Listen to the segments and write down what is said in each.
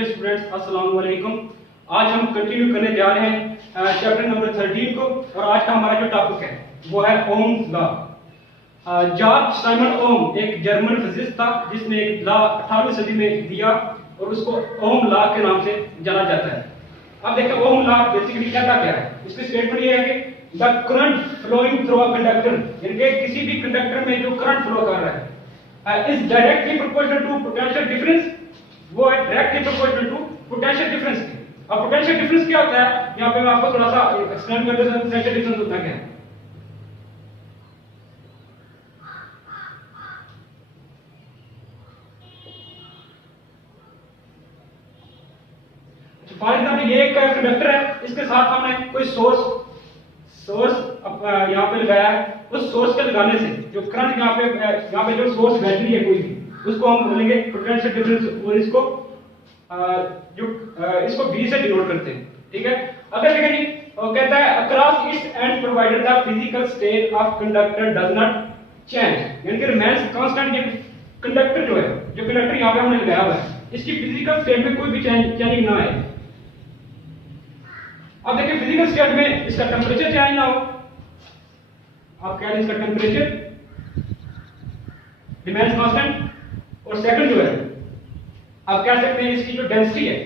Dear students, अस्सलाम वालेकुम। आज हम कंटिन्यू करने जा रहे हैं चैप्टर नंबर 13 को, और आज का हमारा जो टॉपिक है वो है ओम्स लॉ। जॉर्ज साइमन ओम एक जर्मन फिजिसिस्ट था जिसने एक लॉ 18वीं सदी में दिया और उसको ओम लॉ के नाम से जाना जाता है। अब देखिए ओम लॉ बेसिकली कहता क्या है। इसकी स्टेटमेंट ये है कि the current flowing through a conductor, यानी कि किसी भी कंडक्टर में जो करंट फ्लो कर रहा है is directly proportional to potential difference, वो है directly proportional to potential difference की। अब पोटेंशियल डिफरेंस क्या होता है, यहाँ पे मैं आपको थोड़ा सा एक्सप्लेन कर देता हूं पोटेंशियल डिफरेंस होता क्या है। फॉर एग्जाम्पल ये एक कंडक्टर है, इसके साथ हमने कोई सोर्स यहाँ पे लगाया है। उस सोर्स के लगाने से जो करंट यहाँ पे जो सोर्स बैटरी है कोई भी, उसको हम बोलेंगे पोटेंशियल डिफरेंस, और इसको इसको V से डिनोट करते हैं। ठीक है। अगर देखें जी, कहता है across its and provided the physical state of conductor does not change, यानी कि रिमेंस कांस्टेंट। ये कंडक्टर जो है, जो कंडक्टर यहाँ पे हमने लगाया हुआ है, इसकी फिजिकल स्टेट में कोई भी चेंजिंग ना आए। अब देखिए फिजिकल स्टेट में इसका टेंपरेचर चेंज ना हो। आप कह रहे हैं इसका टेंपरेचर रिमेंस कांस्टेंट, और सेकंड जो है आप कह सकते हैं इसकी जो डेंसिटी है,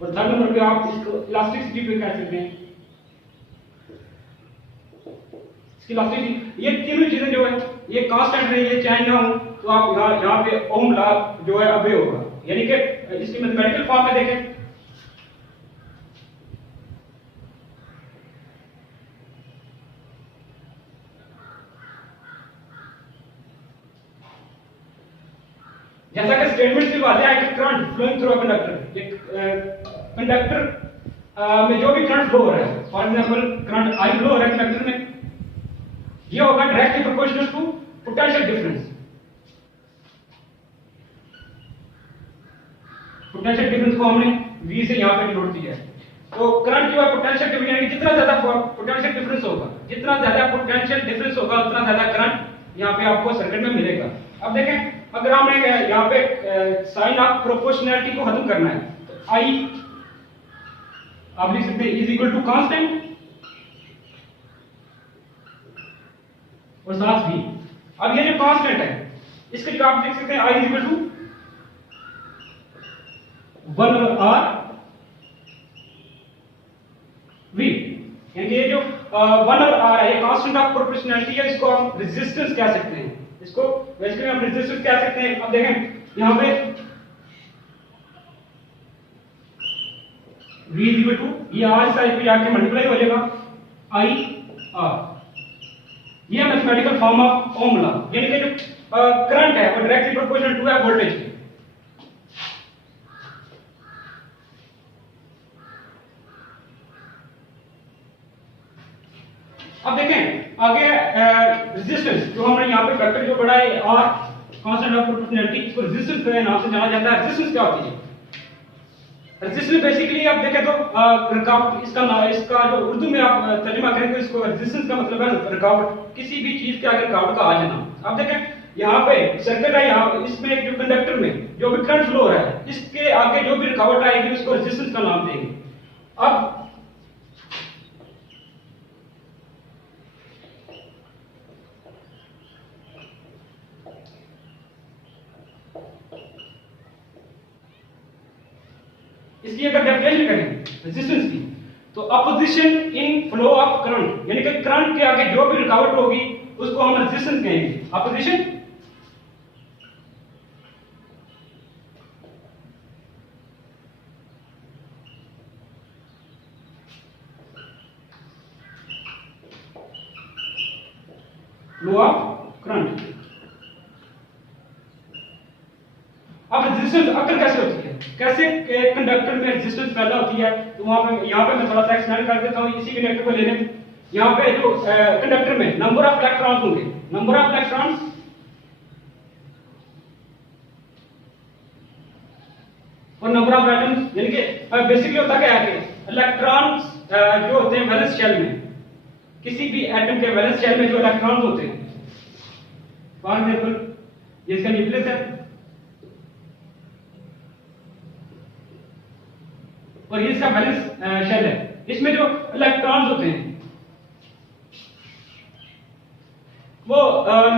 और थर्ड नंबर पे आप इसको इलास्टिसिटी पे कह सकते हैं इसकी इलास्टिसिटी। ये तीनों चीजें जो है ये कांस्टेंट रही, ये चेंज ना हो, तो आप यहाँ पे ओम लॉ जो है अबे होगा। यानी कि इसकी मैथमेटिकल फॉर्म में देखें, जैसा कि स्टेटमेंट से वाज़ेह है कि current flowing through a conductor, एक कंडक्टर में जो भी करंट फ्लो हो रहा है, for example current I flow हो रहा है कंडक्टर में, ये होगा directly proportional to potential difference. Potential difference को हमने V से यहाँ पे डिनोट किया है। तो करंट जो है पोटेंशियल डिफरेंस, यानी जितना ज्यादा पोटेंशियल डिफरेंस होगा, जितना ज्यादा पोटेंशियल डिफरेंस होगा, उतना ज्यादा करंट यहाँ पे आपको सर्किट में मिलेगा। अब देखें, अगर हमने यहाँ पे साइन ऑफ प्रोपोर्शनैलिटी को खत्म करना है, तो I आप लिख सकते हैं इज इक्वल टू कांस्टेंट और साथ V। अब ये जो कांस्टेंट है, इसके लिए आप लिख सकते हैं I is equal to 1 R V, यानी कि ये जो 1 और R है, ये कांस्टेंट ऑफ प्रोपोर्शनैलिटी है। इसको आप रेजिस्टेंस कह सकते हैं, इसको बेसिकली हम रेजिस्टेंस कह सकते हैं। अब देखें यहां पे V इज इक्वल टू, ये R साइड पे जाके मल्टीप्लाई हो जाएगा I R। ये mathematical form of Ohm law, यानी कि जो करंट है वो डायरेक्टली प्रोपोर्शनल टू है वोल्टेज के। अब देखें आगे रेजिस्टेंस, जो हमने यहाँ पे फैक्टर जो पढ़ा है और कांस्टेंट ऑफ प्रोपोर्शनैलिटी, इसको रेजिस्टेंस के नाम से जाना जाता है। रेजिस्टेंस क्या होती है? रेजिस्टेंस बेसिकली आप देखें तो रुकावट, इसका जो उर्दू में आप तर्जुमा करें तो इसको रेजिस्टेंस का मतलब है रुकावट, किसी भी चीज के आगे रुकावट का आ जाना। अब देखें यहाँ पे सर्किट है, यहाँ इसमें जो कंडक्टर में जो भी करंट फ्लो हो रहा है, इसके आगे जो भी रुकावट आएगी उसको रेजिस्टेंस का नाम देंगे। अब इसकी अगर डेफिनेशन करें रेजिस्टेंस की, तो opposition in flow of current, यानी कि करंट के आगे जो भी रुकावट होगी उसको हम रेजिस्टेंस कहेंगे। Opposition flow of current. अब रेजिस्टेंस अक्ल कैसे होती है, कैसे कंडक्टर में रेजिस्टेंस पैदा होती है, तो वहां पे यहाँ पे मैं थोड़ा सा एक्सप्लेन कर देता हूँ। इसी कंडक्टर को ले लें, यहाँ पे जो कंडक्टर में नंबर ऑफ इलेक्ट्रॉन्स होंगे, नंबर ऑफ इलेक्ट्रॉन्स और नंबर ऑफ एटम्स, यानी कि बेसिकली होता क्या है कि इलेक्ट्रॉन्स जो होते हैं वैलेंस शेल में, किसी भी एटम के वैलेंस शेल में जो इलेक्ट्रॉन्स होते हैं, फॉर एग्जांपल ये इसका न्यूक्लियस है, और ये इसका वैलेंस शेल है। इसमें जो इलेक्ट्रॉन्स होते हैं वो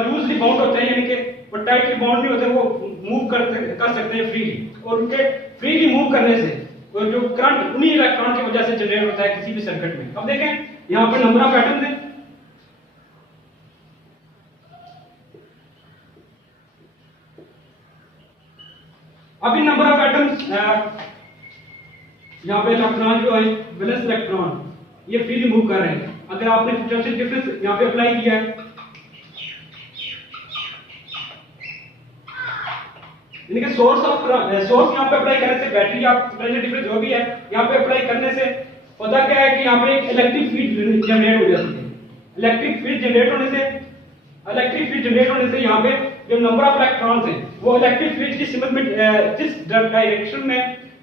लूजली बाउंड होते हैं, यानी कि वो टाइटली बाउंड नहीं होते, वो मूव कर सकते हैं फ्रीली, और उनके फ्रीली मूव करने से वो जो करंट उन्हीं इलेक्ट्रॉन की वजह से जनरेट होता है किसी भी सर्किट में। अब देखें यहां पर नंबर ऑफ एटम्स हैं, अभी नंबर ऑफ एटम्स यहाँ पे इलेक्ट्रॉन जो है वैलेंस इलेक्ट्रॉन ये फ्रीली मूव कर रहे हैं। अगर आपने पोटेंशियल डिफरेंस यहाँ पे अप्लाई किया है, यानी कि सोर्स यहाँ पे अप्लाई करने से बैटरी या पोटेंशियल डिफरेंस जो भी है यहाँ पे अप्लाई करने से होता क्या है कि यहाँ पे एक इलेक्ट्रिक फील्ड जनरेट हो जाती है। इलेक्ट्रिक फील्ड जनरेट होने से यहाँ पे जो नंबर ऑफ इलेक्ट्रॉन्स हैं वो इलेक्ट्रिक फील्ड की सिमत में जिस डायरेक्शन में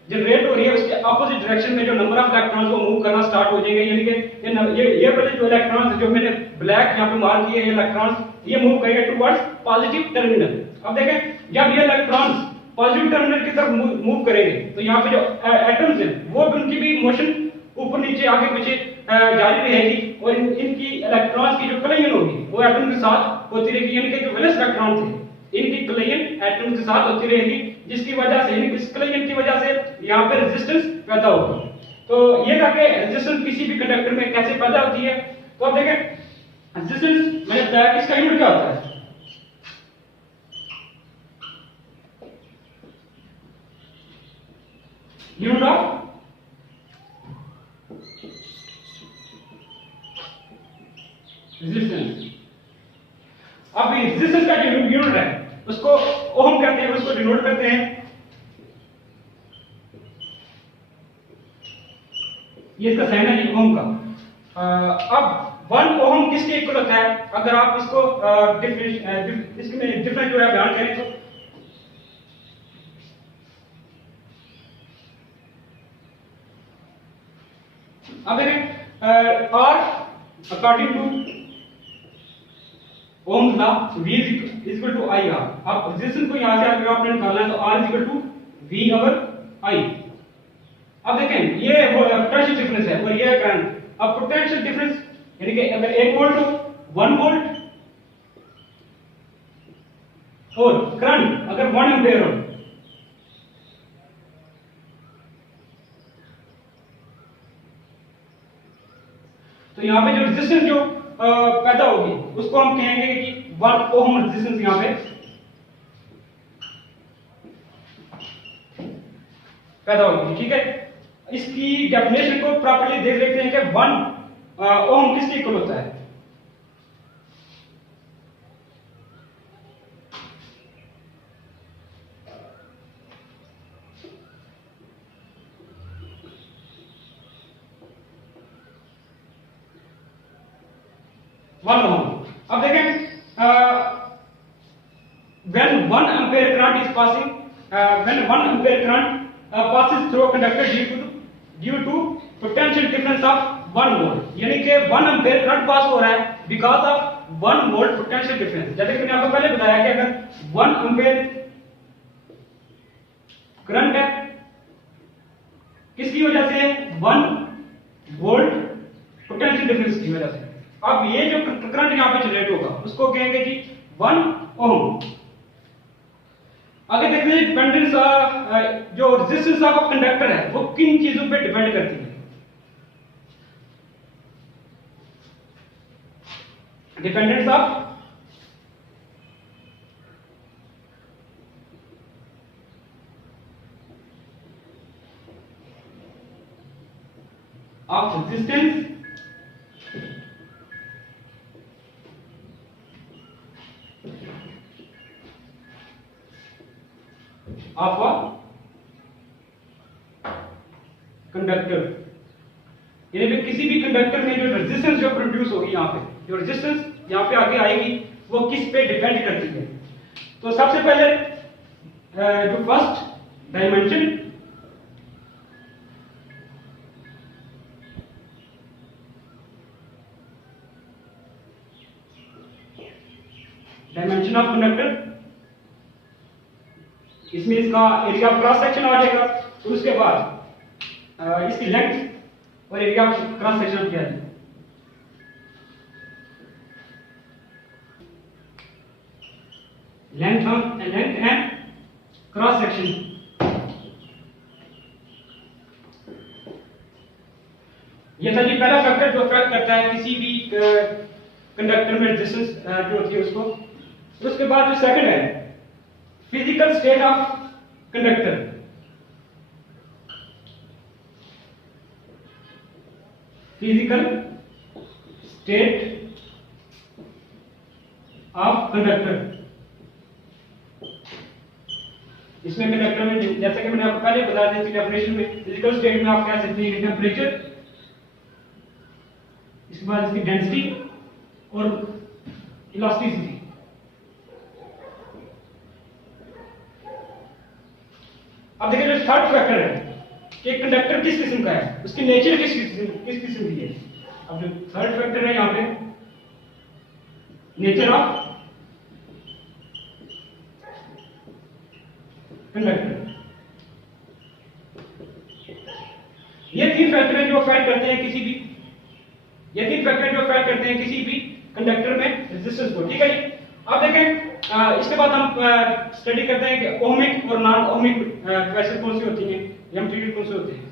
जनरेट हो रही है उसके अपोजिट डायरेक्शन में जो नंबर ऑफ इलेक्ट्रॉन्स वो मूव करना स्टार्ट हो जाएंगे। यानी कि ये वाले जो इलेक्ट्रॉन्स जो मैंने ब्लैक यहाँ पे मार्क किए हैं इलेक्ट्रॉन्स ये मूव करेंगे टुवर्ड्स पॉजिटिव टर्मिनल। अब देखें जब ये इलेक्ट्रॉन्स पॉजिटिव टर्मिनल की तरफ मूव करेंगे तो यहाँ पे जो एटम्स हैं वो भी उनकी भी मोशन ऊपर नीचे आगे पीछे जारी रहेगी, और इनकी इलेक्ट्रॉन्स की जो कलेक्शन होगी वो एटम के साथ होती रहेगी। यानी कि जो वैलेंस इलेक्ट्रॉन थे इनकी कलेक्शन एटम के साथ होती रहेगी, जिसकी वजह से इस कलेक्शन की वजह से यहाँ पे रेजिस्टेंस पैदा होगा। तो ये था कि रेजिस्टेंस किसी भी कंडक्टर में कैसे पैदा होती है। तो अब देखें रेजिस्टेंस मैंने बताया कि इसका यूनिट क्या होता है। Unit of resistance. अब रेजिस्टेंस का जो यूनिट है उसको ओम कहते हैं, उसको डिनोट करते हैं, ये इसका साइन है ओम का। अब 1 ओम किसके इक्वल होता है? अगर आप इसको इसमें डिफरेंस जो है बयान करें तो अब देखें R according to Ohm's law V is equal to I R। अब रेजिस्टेंस को यहां से अगर आपने निकालना है तो R is equal to V over I। अब देखें ये पोटेंशियल डिफरेंस है और ये है करंट। अब पोटेंशियल डिफरेंस यानी कि अगर 1 वोल्ट हो 1 वोल्ट और करंट अगर 1 एम्पीयर हो तो यहाँ पे जो रेजिस्टेंस जो पैदा होगी उसको हम कहेंगे कि 1 ओम रेजिस्टेंस यहाँ पे पैदा होगी। ठीक है, इसकी डेफिनेशन को प्रॉपर्ली देख लेते हैं कि 1 ओम किसके इक्वल होता है। अब देखें when 1 ampere current is passing when 1 ampere current passes through a conductor due to potential difference of 1 volt, यानी कि 1 ampere current पास हो रहा है because of 1 volt potential difference। जैसे कि मैंने आपको पहले बताया कि अगर 1 ampere करंट है किसकी वजह से 1 वोल्ट पोटेंशियल डिफरेंस की वजह से। अब ये जो करंट यहां पे जनरेट होगा उसको कहेंगे कि 1 ओम। आगे देखते हैं डिपेंडेंस जो रेजिस्टेंस ऑफ कंडक्टर है वो किन चीजों पे डिपेंड करती है। Dependence of resistance of a conductor, यानी कि किसी भी कंडक्टर में जो रेजिस्टेंस जो प्रोड्यूस होगी यहाँ पे जो रेजिस्टेंस यहाँ पे आगे आएगी वो किस पे डिपेंड करती है। तो सबसे पहले जो फर्स्ट डायमेंशन ऑफ कंडक्टर, इसमें इसका एरिया ऑफ क्रॉस सेक्शन आ जाएगा। तो उसके बाद इसकी लेंथ और एरिया ऑफ क्रॉस सेक्शन क्या है। Length and cross section. ये था जी पहला फैक्टर जो अफेक्ट करता है किसी भी कंडक्टर में रेजिस्टेंस जो होती है उसको। उसके बाद जो सेकंड है physical state of conductor. Physical state of conductor. इसमें कंडक्टर में जैसा कि मैंने आपको पहले बताया था इसकी डेफिनेशन में फिजिकल स्टेट में आप कह सकते हैं टेम्परेचर, इसके बाद इसकी डेंसिटी और इलास्टिसिटी। अब देखिए जो थर्ड फैक्टर है कि कंडक्टर किस किस्म का है, उसकी नेचर किस किस्म की है। अब जो थर्ड फैक्टर है यहां पे नेचर ऑफ कंडक्टर। ये तीन फैक्टर हैं जो अफेक्ट करते हैं किसी भी कंडक्टर में रेजिस्टेंस को। ठीक है जी। अब देखें इसके बाद हम स्टडी करते हैं कि ओमिक और नॉन ओमिक कैसे कौन सी होती हैं, एमटीडी कौन से होते हैं।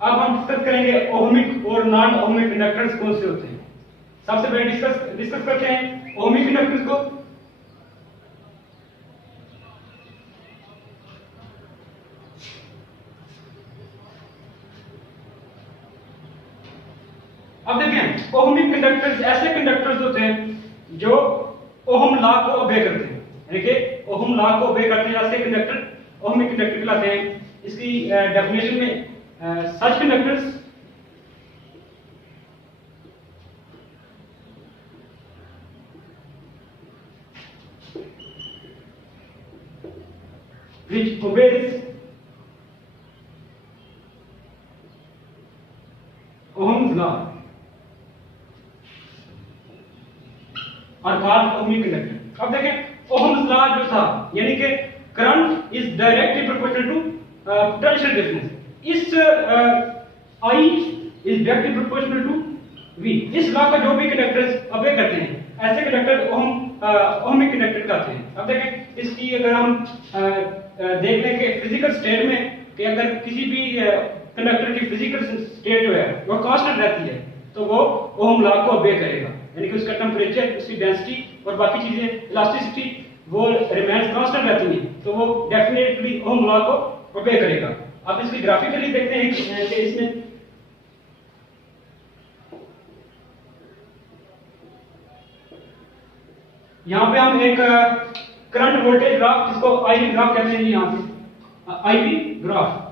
अब हम डिस्कस करेंगे ओमिक और नॉन ओमिक कंडक्टर्स कौन से होते हैं। सबसे पहले डिस्कस करते हैं ओमिक कंडक्टर्स को। अब देखें ओहमिक कंडक्टर्स ऐसे कंडक्टर्स होते हैं जो ओहम लॉ को ओबे करते हैं, यानी कि ओहम लॉ को ओबे करते हैं ऐसे कंडक्टर ओहमिक कंडक्टर कहलाते हैं। इसकी डेफिनेशन में such conductors which obeys Ohm's law are called ohmic conductor. अब देखें ओहम्स लॉ जो था यानी कि current is directly proportional to potential difference. इस I is directly proportional to V। इस लॉ का जो भी कंडक्टर्स ओबे करते हैं ऐसे कंडक्टर ओहमिक कंडक्टर कहते हैं। अब देखें इसकी अगर हम देख लें कि फिजिकल स्टेट में कि अगर किसी भी कंडक्टर की फिजिकल स्टेट जो है वो कांस्टेंट रहती है तो वो ओहम लॉ को ओबे करेगा, यानी कि उसका टेम्परेचर, उसकी डेंसिटी और बाकी चीजें, इलास्टिसिटी वो रिमेन्स कांस्टेंट रहती हैं, तो वो डेफिनेटली ओहम लॉ को ओबे करेगा। अब इसकी ग्राफिकली देखते हैं कि इसमें यहां पे हम एक करंट वोल्टेज ग्राफ जिसको आईवी ग्राफ कहते हैं, यहां पे आईवी ग्राफ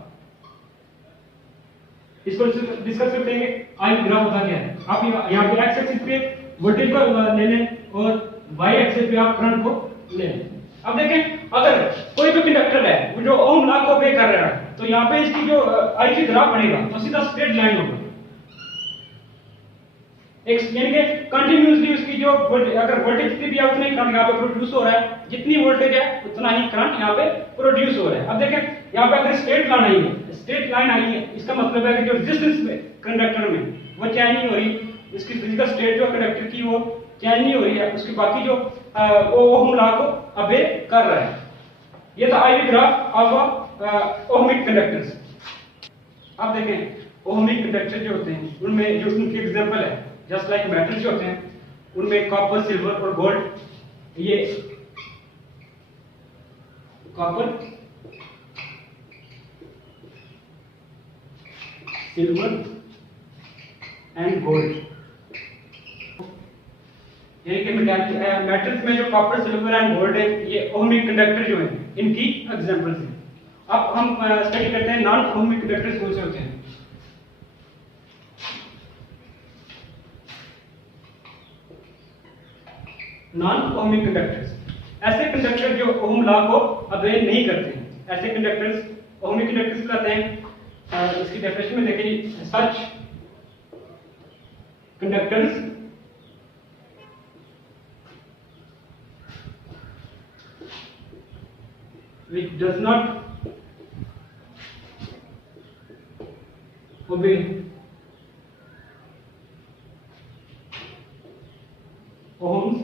इसको डिस्कस करते हैं। आईवी ग्राफ होता क्या है। आप यहां पे एक्स एक्सिस पे वोल्टेज को ले लें और वाई एक्सिस पे आप करंट को ले लें। अब देखें अगर कोई भी कंडक्टर है वो जो ओम लॉ को ओबे कर रहा है तो यहां पे इसकी जो आईवी ग्राफ बनेगा तो सीधा स्ट्रेट लाइन होगा, एक यानी कि कंटिन्यूअसली उसकी जो अगर वोल्टेज जितनी भी है उतना ही करंट यहाँ पे प्रोड्यूस हो रहा है, जितनी वोल्टेज है उतना ही करंट यहाँ पे प्रोड्यूस हो रहा है। अब देखें यहाँ पे अगर स्ट्रेट लाइन आई है इसका मतलब है कि जो रेजिस्टेंस में कंडक्टर में वो चेंज नहीं हो रही, इसकी फिजिकल स्टेट जो कंडक्टर की वो चेंज नहीं हो रही है, उसकी बाकी जो ओहम लॉ को ओबे कर रहा है। ये था I V graph of ohmic conductors. अब देखें ओहमिक कंडक्टर जो होते हैं उनमें जो उनकी एग्जांपल है जस्ट लाइक मेटल्स जो होते हैं उनमें कॉपर, सिल्वर और गोल्ड। ये कॉपर, सिल्वर एंड गोल्ड, यानी कि मेटल्स में जो कॉपर, सिल्वर एंड गोल्ड है ये ओहमिक कंडक्टर जो है इनकी एग्जांपल्स हैं। अब हम स्टडी करते हैं नॉन ओहमिक कंडक्टर्स कौन से होते हैं। नॉन ओहमिक कंडक्टर्स ऐसे कंडक्टर जो ओहम लॉ को ओबे नहीं करते हैं, ऐसे कंडक्टर्स ओहमिक कंडक्टर्स कहते हैं। इसकी डेफिनेशन में देखिए सच conductors which does not obey Ohm's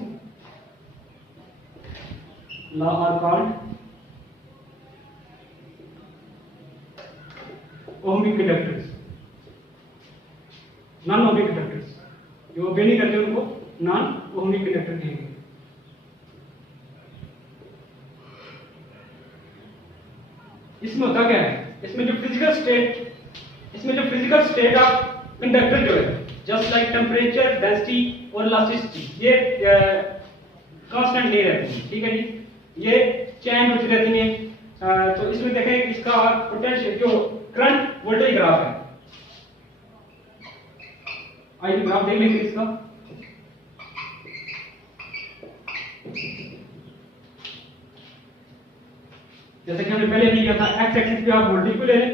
law are called ohmic conductors, non ohmic conductors। जो ओबे नहीं करते उनको नॉन ohmic conductor कहेंगे। इसमें होता क्या है, इसमें जो फिजिकल स्टेट ऑफ कंडक्टर जो है, जस्ट लाइक टेम्परेचर, डेंसिटी और इलास्टिसिटी, ये कांस्टेंट नहीं रहती है, ठीक है जी, ये चेंज होती रहती है। तो इसमें देखें इसका पोटेंशियल जो करंट वोल्टेज ग्राफ है, आइए ग्राफ देख लेंगे इसका। जैसे कि हमने पहले भी किया था, एक्स एक्सिस पे आप वोल्टेज को ले लें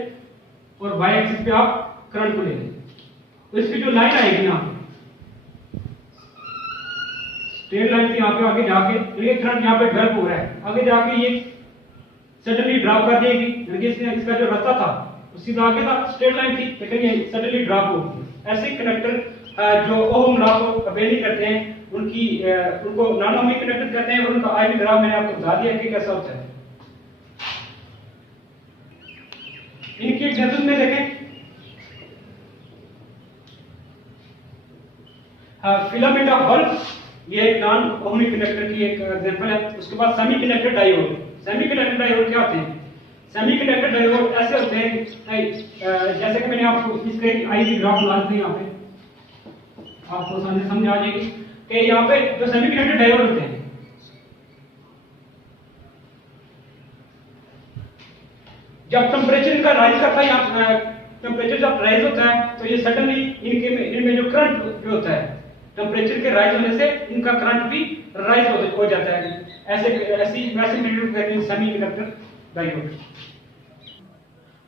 और वाई एक्सिस पे आप करंट को ले लें। तो इसकी जो लाइन आएगी यहाँ पे, स्ट्रेट लाइन से यहाँ पे आगे जाके ये करंट यहाँ पे डेवलप हो रहा है, आगे जाके ये सडनली ड्रॉप कर देगी, इसका जो रास्ता था उसी सीधा आगे था, स्ट्रेट लाइन थी, लेकिन ये सडनली ड्रॉप होगी। ऐसे कंडक्टर जो ओहम लॉ को ओबे नहीं करते हैं, उनको नॉन ओहमिक कंडक्टर कहते हैं। और उनका आईवी ग्राफ मैंने आपको बता दिया कि कैसा होता है। इनकी एग्जांपल में देखें, फिलामेंट ऑफ बल्ब, ये एक नॉन ओहमिक कंडक्टर की एक एग्जांपल है। उसके बाद सेमीकंडक्टर डायोड। सेमीकंडक्टर डायोड क्या होते हैं? सेमीकंडक्टर डायोड ऐसे होते हैं, जैसे कि मैंने आपको इसके आईवी ग्राफ बना दिया, यहाँ पे आपको समझ आ जाएगी कि यहाँ पे जो सेमीकंडक्टर डायोड होते हैं, जब टेम्परेचर इनका राइज करता है, टेम्परेचर जब राइज होता है तो ये सडनली इनमें जो करंट जो होता है, टेम्परेचर के राइज होने से इनका करंट भी राइज हो जाता है। ऐसी वैसे मीडियम कहते हैं सेमीकंडक्टर डायोड।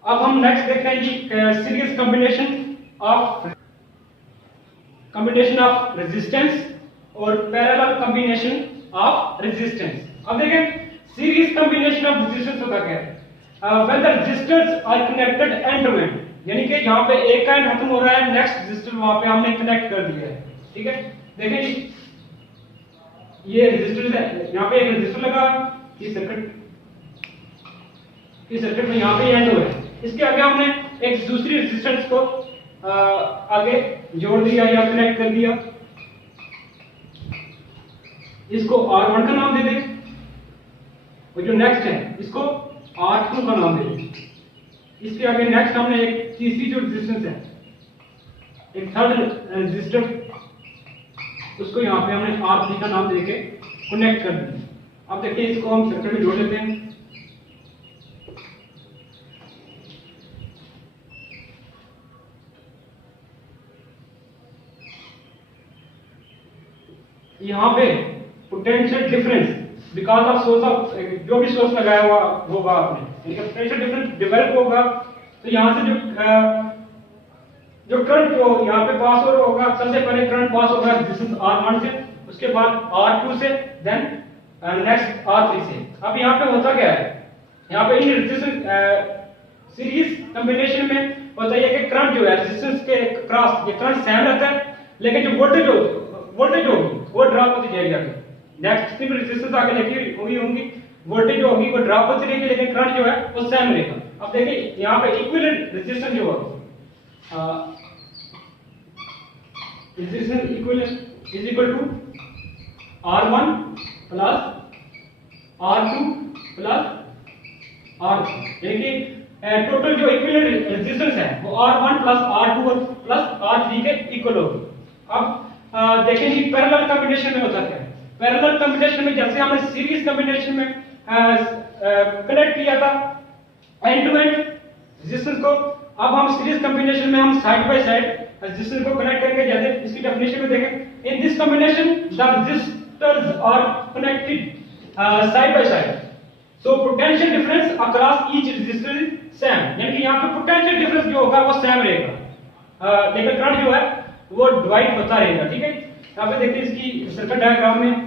अब हम नेक्स्ट देखते हैं जी सीरीज कॉम्बिनेशन ऑफ रेजिस्टेंस और पैरेलल कॉम्बिनेशन ऑफ रेजिस्टेंस। अब देखें सीरीज कॉम्बिनेशन ऑफ रेजिस्टेंस होता क्या है? When the resistors are connected end to end, यानी कि यहाँ पे एक एंड खत्म हो रहा है, नेक्स्ट रेजिस्टर वहां पे हमने कनेक्ट कर दिया है, ठीक है। देखें ये रेजिस्टर है, यहाँ पे एक रेजिस्टर लगा, इस सर्किट में यहाँ पे एंड हो रहा है। इसके आगे हमने एक दूसरी रेजिस्टेंस को आगे जोड़ दिया या कनेक्ट कर दिया। इसको R1 का नाम दे दें, और जो नेक्स्ट है इसको R2 का नाम देंगे। इसके आगे नेक्स्ट हमने एक तीसरी जो रेजिस्टेंस है, एक थर्ड रेजिस्टर, उसको यहाँ पे हमने R3 का नाम देके कनेक्ट कर दिया। अब देखिए इसको हम सर्किट में जोड़ लेते हैं। यहाँ पे potential difference because of source of, जो भी सोर्स लगाया हुआ होगा आपने, पोटेंशियल डिफरेंस डेवलप होगा। तो यहाँ से जो करंट जो यहाँ पे पास हो रहा होगा, सबसे पहले करंट पास होगा रेजिस्टेंस R1 से, उसके बाद R2 से, देन नेक्स्ट R3 से। अब यहाँ पे होता क्या है, यहाँ पे इन रेजिस्टेंस सीरीज कॉम्बिनेशन में होता है कि करंट जो है रेजिस्टेंस के क्रॉस ये करंट सेम रहता है, लेकिन जो वोल्टेज होगी वो ड्रॉप होती जाएगी आगे। नेक्स्ट जितनी भी रेजिस्टेंस आगे लगी हुई होंगी, वोल्टेज जो होगी वो ड्रॉप होती रहेगी, लेकिन करंट जो है वो सेम रहेगा। अब देखिए यहाँ पे इक्विवेलेंट रेजिस्टेंस जो होगा, resistance equivalent is equal to R1 plus R2 plus R3, यानी कि टोटल जो इक्विवेलेंट रेजिस्टेंस है वो R1 plus R2 plus R3 के इक्वल होगी। अब देखें जी पैरेलल कॉम्बिनेशन में होता क्या है। पैरेलल कॉम्बिनेशन में जैसे हमने सीरीज कॉम्बिनेशन में कनेक्ट किया था एंड टू एंड रेजिस्टेंस को, अब हम सीरीज कॉम्बिनेशन में हम साइड बाय साइड रेजिस्टेंस को कनेक्ट करेंगे। जैसे इसकी डेफिनेशन में देखें, in this combination the resistors are connected side by side, so potential difference across each resistor is same, यानी कि यहाँ पे पोटेंशियल डिफरेंस जो होगा वो सेम रहेगा, लेकिन करंट जो है वो डिवाइड होता रहेगा, ठीक है। यहाँ पे देखिए इसकी सर्किट डायग्राम में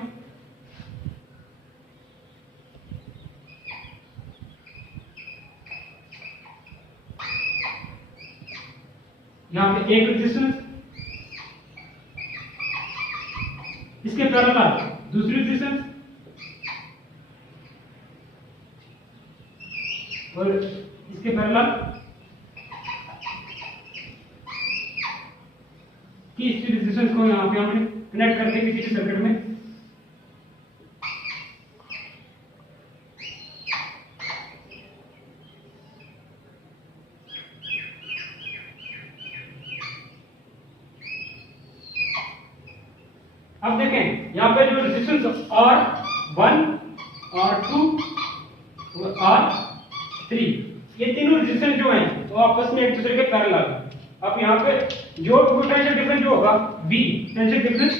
यहाँ पे एक रेजिस्टेंस, इसके पैरेलल दूसरी रेजिस्टेंस और इसके पैरेलल तीसरी रेजिस्टेंस को यहाँ पे हमने कनेक्ट करके किसी भी सर्किट में अब देखें यहाँ पे जो रेजिस्टेंस R1, R2 और R3, ये तीनों रेजिस्टेंस जो हैं वो आपस में एक दूसरे के पैरेलल है। अब यहाँ पे जो पोटेंशियल डिफरेंस जो होगा V, पोटेंशियल डिफरेंस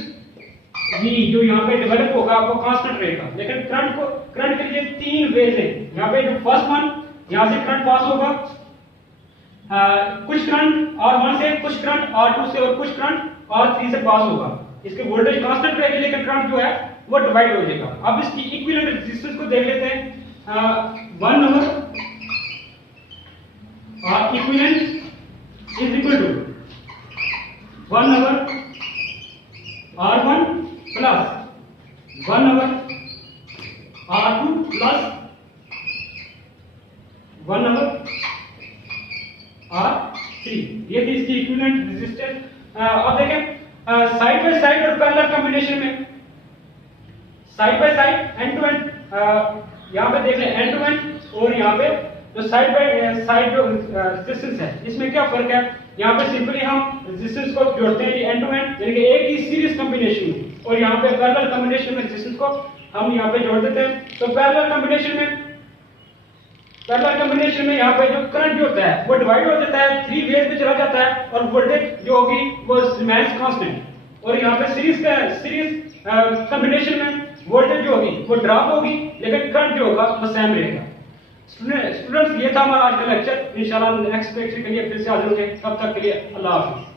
V जो यहाँ पे डेवलप होगा वो कांस्टेंट रहेगा, लेकिन करंट के लिए तीन वेज हैं। यहाँ पे जो फर्स्ट वन, यहाँ से करंट पास होगा, कुछ करंट R1 से, कुछ करंट R2 से और कुछ करंट R3 से पास होगा। इसके वोल्टेज कांस्टेंट रहेगी लेकिन करंट जो है वो डिवाइड हो जाएगा। अब इसकी इक्विवेलेंट रेजिस्टेंस को देख लेते हैं। 1 number R equivalent is equal to 1 number R1 plus 1 number R2 plus 1 number R3। ये थी इसकी इक्विवेलेंट रेजिस्टेंस। अब देखें साइड बाय साइड और पैरेलल कॉम्बिनेशन में, side by side end to end, यहाँ पे देख लें एंड टू एंड और यहाँ पे जो साइड बाय साइड जो रेजिस्टेंस है इसमें क्या फर्क है। यहाँ पे सिंपली हम रेजिस्टेंस को जोड़ते हैं एंड टू एंड, यानी कि एक ही सीरीज कॉम्बिनेशन में, और यहाँ पे पैरेलल कॉम्बिनेशन में रेजिस्टेंस को हम यहाँ पे जोड़ देते हैं। तो पैरेलल कॉम्बिनेशन में यहाँ पे जो करंट जो होता है वो डिवाइड हो जाता है, 3 वेज में चला जाता है और वोल्टेज जो होगी वो रिमेन्स कांस्टेंट। और यहाँ पे सीरीज कॉम्बिनेशन में वोल्टेज जो होगी वो ड्रॉप होगी लेकिन करंट जो होगा वो सेम रहेगा। स्टूडेंट्स, ये था हमारा आज का लेक्चर। इंशाल्लाह नेक्स्ट लेक्चर के लिए फिर से हाजिर होंगे। तब तक के लिए अल्लाह हाफिज़।